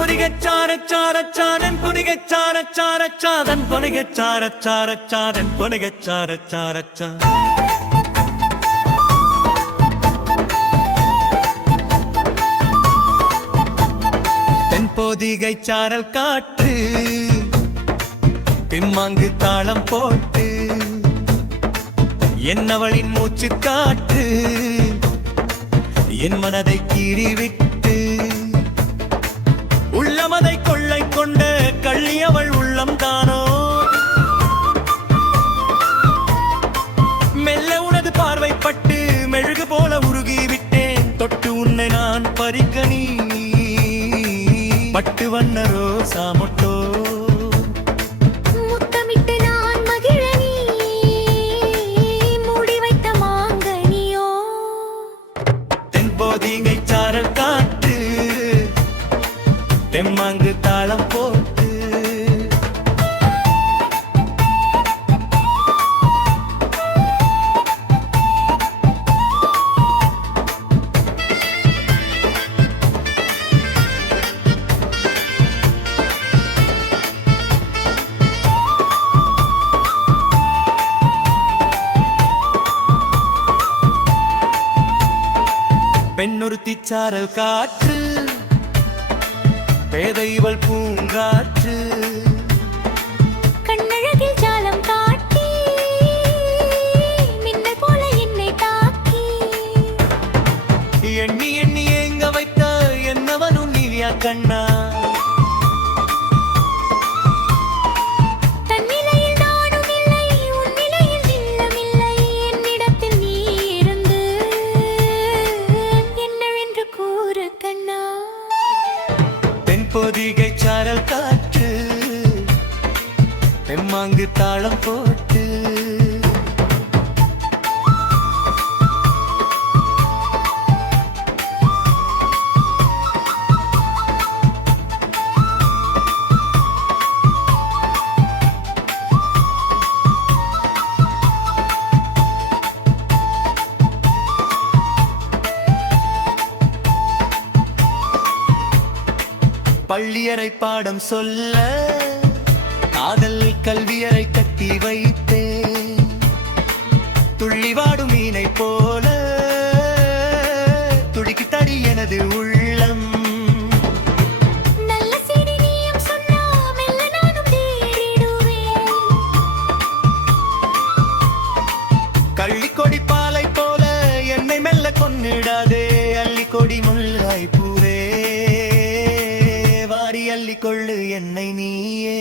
பொனிகச்சாரச்சாரச்சாரன் பொனிகச்சாரச்சாரச்சாரச்சாதன் பொனிகச்சாரச்சாரச்சாரன் பொனிகச்சாரச்சாரச்சா தென்பொதிகை சாரல் காற்று பின்மாங்கு தாளம் போட்டு என்னவளின் மூச்சு காற்று என் மனதை கீறிவிட்டு உள்ளமதை கொள்ளை கொண்ட கள்ளியவள் உள்ளம் தானோ மெல்ல உனது பார்வைப்பட்டு மெழுகு போல உருகிவிட்டேன் தொட்டு உன்னை நான் பறிக்கணி பட்டு வண்ண ரோசா மொட்டோ முத்தமிட்டு நான் மகிழ நீ மூடி வைத்த மாங்கனியோ தென்பொதிகை சாரல் காற்று தெம்மாங்கு தாளம் போட்டு பெண்ணொருத்தி சாரல் காற்று பேதைவள் பூங்காற்று கண்ணழகில் ஜாலம் காட்டி மின்னல் போல என்னை தாக்கி எண்ணி எண்ணி ஏங்க வைத்த என்னவனும் நீவியா கண்ணா தன்னிலையில் நானும் இல்லை உன் நிலையில் இல்லமில்லை என்னிடத்தில் நீ இருந்து என்னவென்று கூறு கண்ணா தென்பொதிகை சாரல் காற்று தெம்மாங்கு தாளம் போட்டு பள்ளியறை பாடம் சொல்ல காதல் கல்வியறை கட்டி வைத்தேன் துள்ளி வாடும் மீனை போல துடிக்கி தடி எனது உள்ளம் நல்ல செய்தி நீயும் சொன்னா மெல்ல நானும் தேடிடுவேன் கள்ளிக்கொடி பாலை போல என்னை மெல்ல கொன்னிடாதே அள்ளிக்கொடி முல்லை பூவே வாரி அள்ளிக்கொள்ளு என்னை நீயே